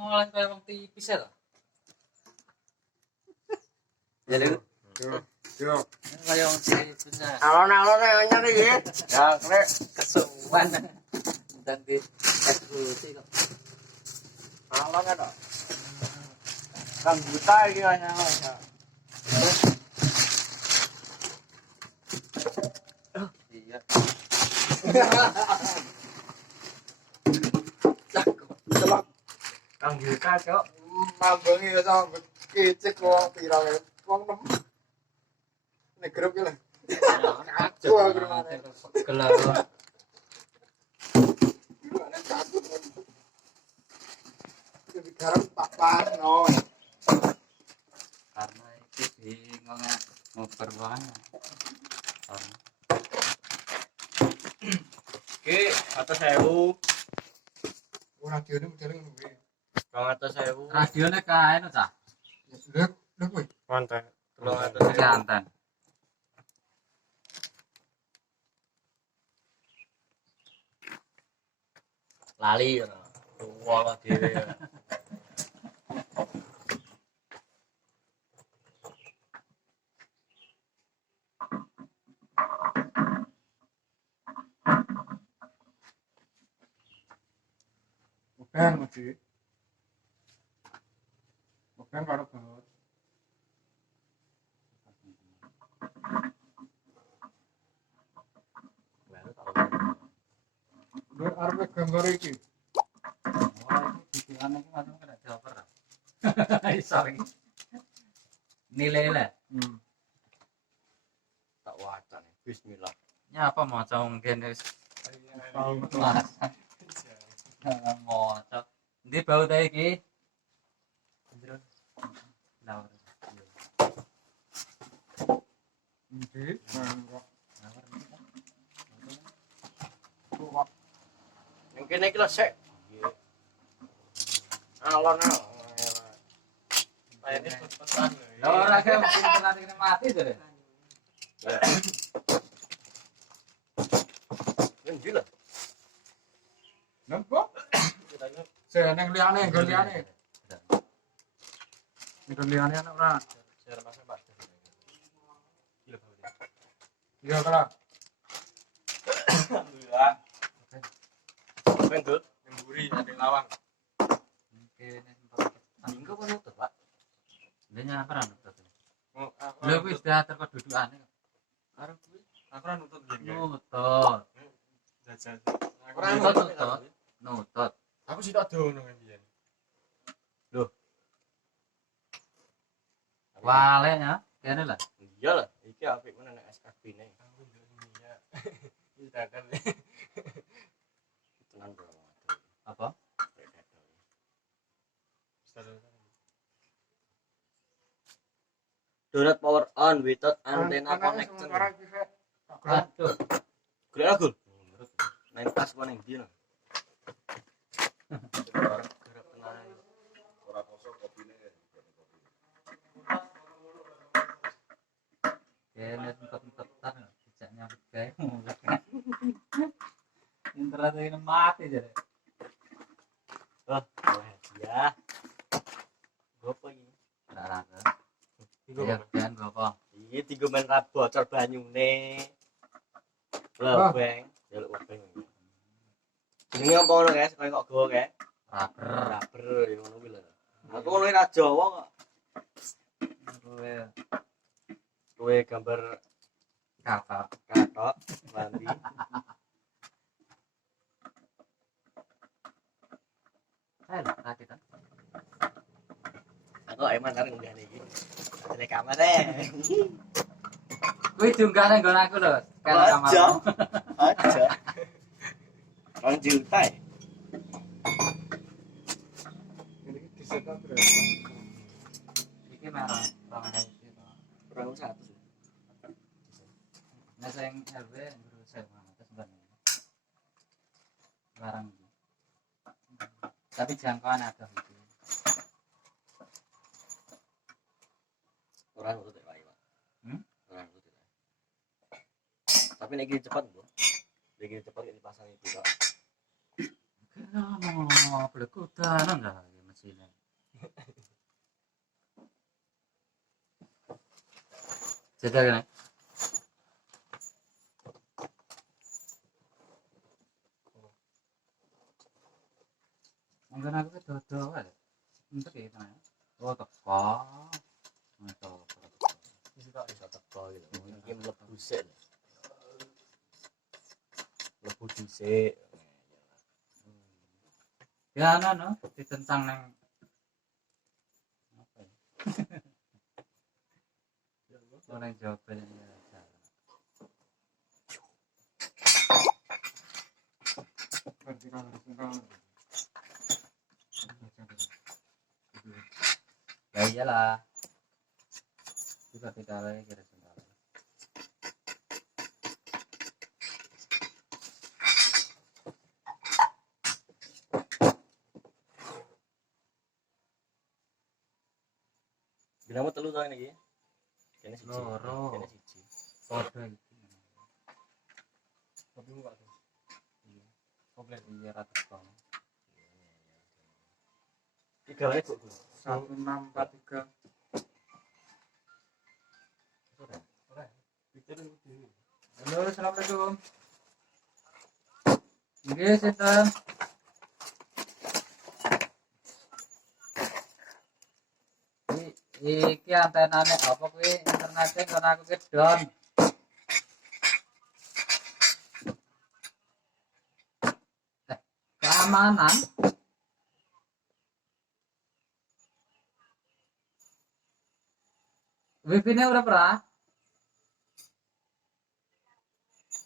ngolah kaya wong tipis ya to. Ya lho. Yo. Kaya wong tipis. Alon-alon nyari iki. Ya, krek Kesuwan. Dan di eksekusi kok. alon ada. Kang buta iki hanya. Iya. Kang buta cok. Mambengi ya sama kicik wong pirang wong nem. Nek grup iki lho. Kacau aku mana. Gelar. Jadi garam papan no. Karena itu bingung ya nguper banget. Oke, atas 1000. Radio ini modalnya ngono kuwi. Kalau atas 1000. Radione kae no cah. Lho kuwi. Mantan. Tolong atas Iki 1000. anten. Lali ya. Wala dhewe. Bukan mesti. Bukan karo banget. Lho arep gambar iki. Wah, iki bikiran iki macam kena dioper. Iso iki. Nilai lah. Tak wacan. Bismillah. Nyapa maca mungkin wis Tahu kelas. Maca. Ndi bau ta iki? Lawar. Ndi? Yang kene iki lho sik. Alon. Ini pesan. Lah ora ge pinteran iki mati to. Ngendi lho? Napa? Saya nang liyane, nggon liyane. Nggon liyane ana ora? Share masa Pak. Gila bau dia. Iya kala. Alhamdulillah. Bentul, mburi ada lawang. Mungkin Minggu kan nutup, Pak. dia nyapa nutup. Oh, Lha wis diatur kedudukane. Karo kuwi. Aku ora nutut biyen. Nutut. Jajan. Aku Nutut. Nutut. Aku sih tak dono biyen. Walenya kene lah. Iya lah, iki apik men nek SKB-ne. Aku iya. Kita kan. Tenang bro. Apa? Do not power on without antenna connection. Aduh. Golek lagu. Main pas apa ning ndi no? Ora kosong kopine. Kene tempat-tempat tidak nyambut gawe. Internet ini mati jadi. Oh, ya. Gopo iki? Ora ora. Iya, kan gopo. Iki dienggo men ra bocor banyune. Lho, Bang. Jaluk obeng. Jenenge apa ngono, guys? Kaya kok gowo kae. Raber ya ngono kuwi lho. Aku ngono ra Jawa kok. Kowe gambar Kakak. katok mandi. Ayo, kita. Aku emang areng ngene iki. Ada kamar e. Kuwi jungkane nggon aku lho. Kalau kamar. Aja. 2 juta. Ini disekat berapa? Iki merah. Kurang 100. Nah, sing LW ngurus saya sebenarnya. Barang. Tapi jangkauan ada itu. Ora nurut Pak. Ora nurut. Tapi nek iki cepet, Bu. Nek iki cepet dipasang itu kok. Kenapa belekutan enggak ya mesin. Jajal kan. Mungkin aku dodo wae. Entek ya kan. Oh, teko. Masuk. Iki kok iso teko gitu. Iki mlebu sik. Mlebu dhisik. Ya no, ditentang nang apa ya? Orang jawabannya salah. Ya iyalah. Juga tidak lagi kira sendal. Binamu telu to iki. Kene siji. Loro. Kene siji. Podo iki. Tapi kok tuh. Iya. Komplek iya ra teko. Iki gawe kok. 1643. Halo, assalamualaikum. Nggih, setan. Iki antenane apa kuwi internete kan aku ki down. Keamanan. Wifi-nya udah pernah?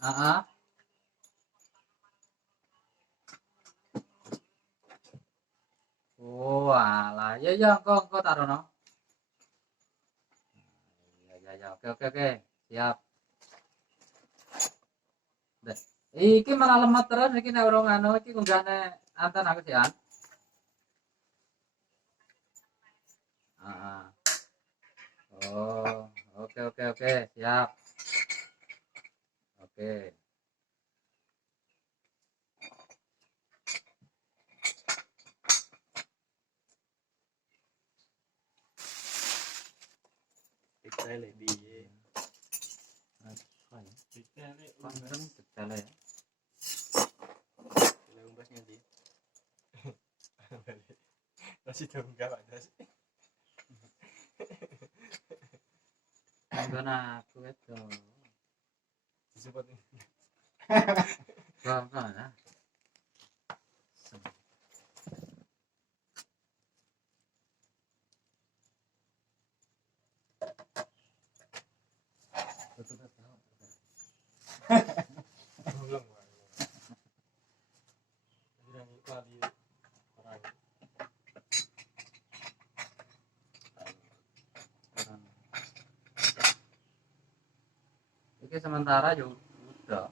Heeh. Oh, alah. Ya ya engko tarono. Ya. Oke. Siap. Deh. Iki malah lemot terus iki nek urung anu iki gunggahne anten aku sih an. Heeh. Oh, oke. Siap. Oke. Piksele piye? Konten detail ya. Lha umbas ngendi? Masih enggak Pak Das. Anggon aku itu. Disebut Bangga ya. belum. Akhirnya kali orang Iki sementara yo udah.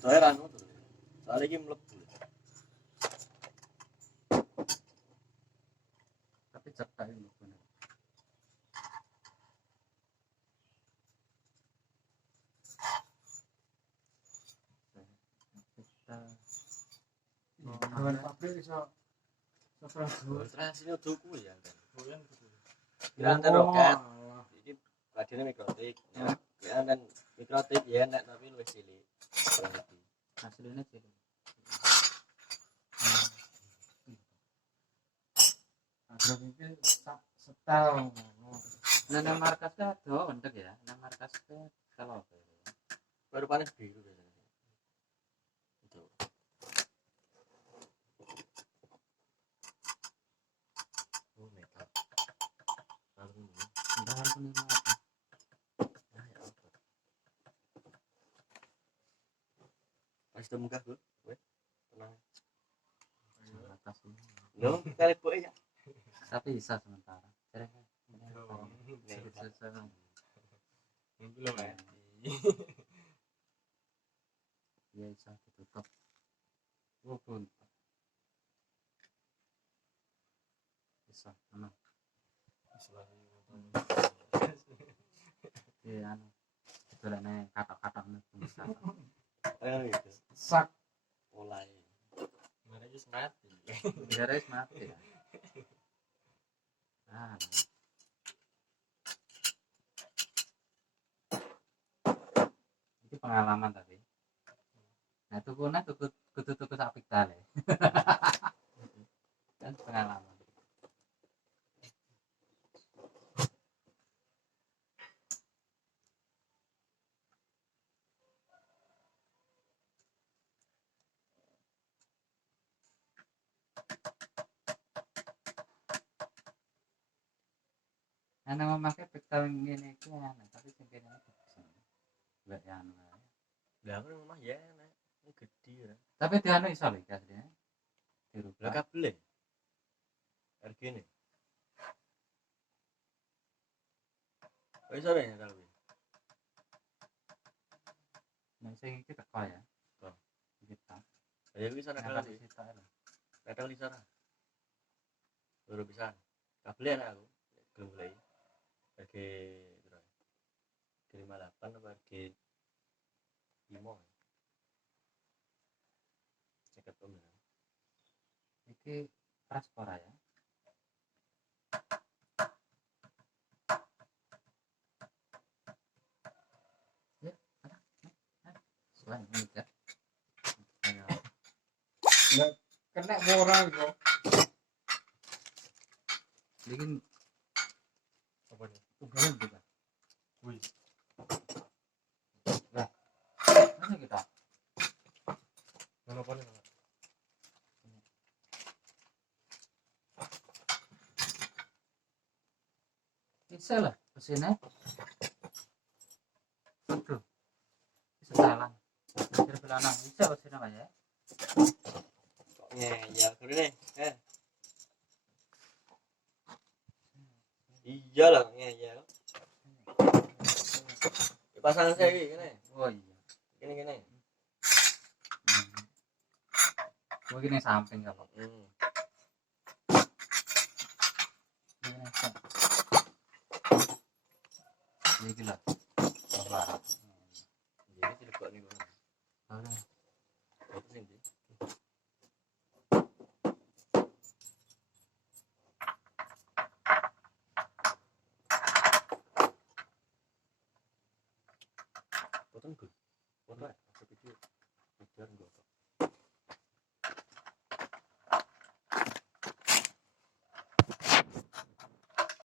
Udah ra ngono. Soale iki mlebu. Tapi cepat ini bener. Kawan pabrik iso Transisi tuku ya kan. Ya anten roket. Iki badine mikrotik. Ya kan mikrotik ya nek tapi luwih cilik. Hasilnya sih. Agrok iki setel. Nah, markasnya ada untuk ya. Nah, markasnya kalau apa ya? Baru panas biru biasanya. Itu. Oh, makeup. Lalu ini. Bahan penilaian apa? Ya apa? Masih temu muka gue. Weh. Tenang. Markas ini. Lo kali boy ya. Tapi bisa sementara. Kira Belum ya. ya bisa ditutup. Oh pun. Bisa. Mana? Iya, anu. Dolane katak-katak bisa. Ayo gitu. Sak Mulai. Mari wis mati. biar es mati ya. Nah, itu pengalaman tadi. Nah, tuku sapi tale. Kan pengalaman. Ana memakai pektal ngene iki ana, tapi sing kene iki bisa. Enggak ya anu. Lah aku rumah ya enak. Gede ya. Tapi di anu iso lho asline. Lah Dirubah. kabel e. Hargane. Oh, iso ya kalau. Nah, sing iki teko ya. Oh. Kita. Ya bisa nakal Nakal sih. sita lho. Nakal di sana. Baru bisa. Kabel enak aku. Belum mulai. Harga berapa? 58 apa harga 5? Ceket om ya. Iki Praspora ya. Ya, ada. Suan ini kan. Ayo. Nggak kena moral kok. Bikin Apa nih? tubuhan kita. Wih. Lah. Mana kita? Mana apa nih? Bisa lah, kesini. Aduh, bisa salah. Kira belakang bisa kesini Pak ya. Ya, keren nih. Iya lah, ya. Pasangan saya gini. Oh iya. Gini. Mungkin yang samping nggak Pak? Hmm. Ini gila. Wah. Jadi tidak kok nih bang. Ada. Apa sih ini? Potong gue. Potong ya. Video. Biar gue.